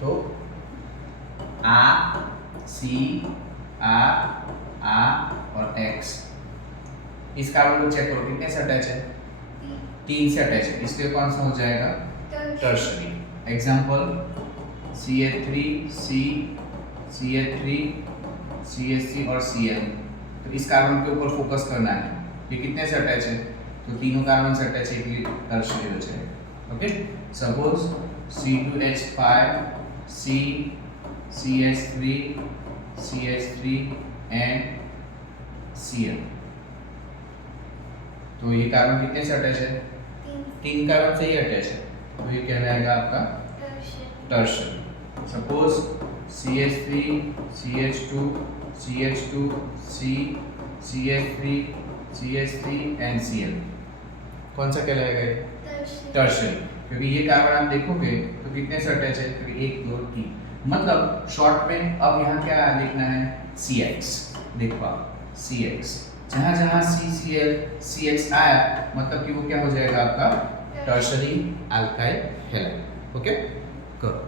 तो आ, सी, आ और एक्स। इस कार्बन को चेक करो कितने से अटैच है, 3 से अटैच है, इसलिए कौन सा हो जाएगा, tertiary. Example CH3, C, CH3, CH3 और Cl। तो इस कार्बन के ऊपर फोकस करना है, ये कितने से अटैच है, तो तीनों कार्बन से अटैच है, इसलिए टर्शरी हो जाएगा। Okay, suppose C2H5, C, CH3, CH3 and Cl। तो ये कार्बन कितने से अटैच है, 3 कार्बन से ही अटैच है, तो ये क्या रहेगा आपका tertiary. Suppose CH3, CH2, CH2, C, CH3, CH3 and Cl, कौन सा कहलाएगा ये, टर्शरी। क्योंकि ये कार्बन आप देखोगे तो कितने से अटैच है, क्योंकि 1 2 3, मतलब शॉर्ट में अब यहाँ क्या लिखना है, CX। देखो आप CX, जहाँ जहाँ CCl CX आया मतलब कि वो क्या हो जाएगा आपका टर्शरी अल्काइल हैलाइड। ओके, करो।